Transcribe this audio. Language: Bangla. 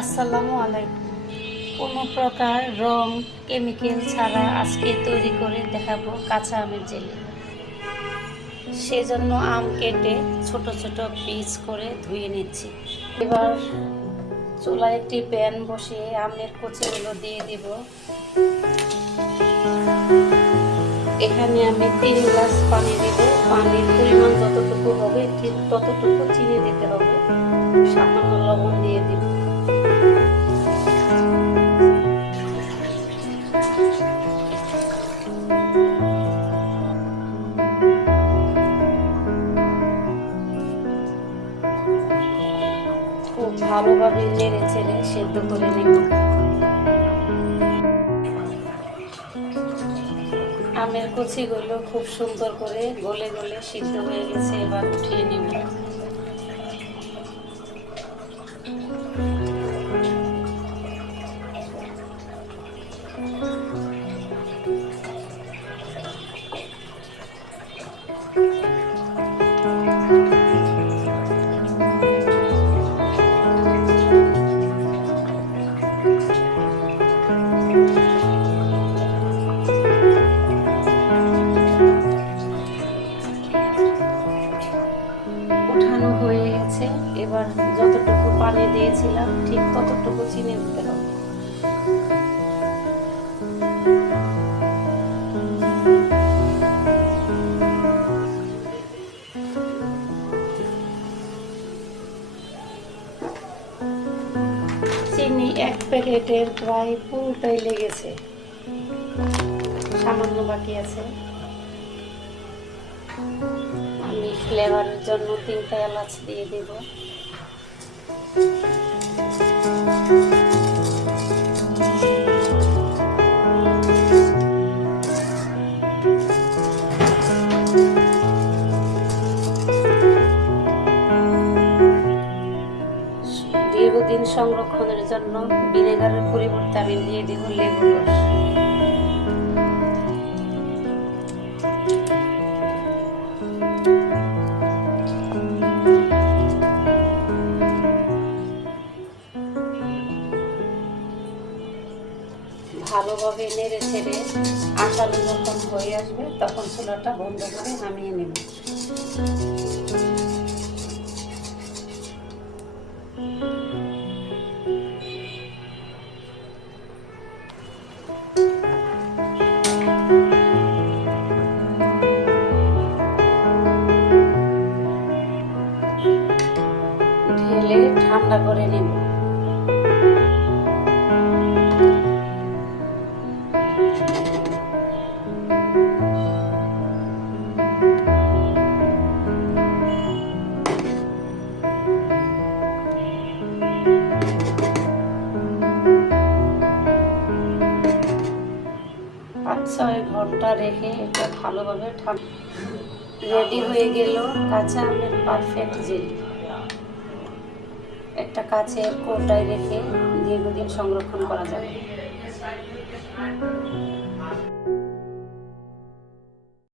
আসসালামু আলাইকুম। কোনো প্রকার রং কেমিক্যাল ছাড়া আজকে তৈরি করে দেখাবো কাঁচা আমের জেলি। সেজন্য আম কেটে ছোট ছোট পিস করে ধুয়ে নিচ্ছি। এবার চুলায় একটি প্যান বসিয়ে আমের কুচিগুলো দিয়ে দিব। এখানে আমি 3 গ্লাস পানি দিব। পানির পরিমাণ যতটুকু হবে ঠিক ততটুকু চিনি দিতে হবে। সামান্য লবণ দিয়ে দিব। খুব ভালোভাবে নেড়ে চেড়ে সেদ্ধ করে নেব। আমের কুচিগুলো খুব সুন্দর করে গলে গলে সিদ্ধ হয়ে গেছে, এবার উঠিয়ে নেব। উঠানো হয়ে গেছে। এবার যতটুকু পানি দিয়েছিলাম ঠিক ততটুকু চিনি দিতে হবে। চিনি 1 প্যাকেটের প্রায় পুরোটাই লেগেছে, সামান্য বাকি আছে। আমি ফ্লেভারের জন্য 3টা এলাচ দিয়ে দেব। দীর্ঘদিন সংরক্ষণের জন্য ভিনেগারের পরিবর্তে আমি দিয়ে দেব লেবুর রস। ভালোভাবে নেড়ে ছেড়ে আঠালো যখন হয়ে আসবে তখন চুলাটা বন্ধ করে নামিয়ে নেব। ঢেলে ঠান্ডা করে নেব। পাঁচ 6 ঘন্টা রেখে এটা ভালোভাবে রেডি হয়ে গেল কাঁচা আমের পারফেক্ট জেলি। একটা কাচের কৌটায় রেখে দীর্ঘদিন সংরক্ষণ করা যাবে।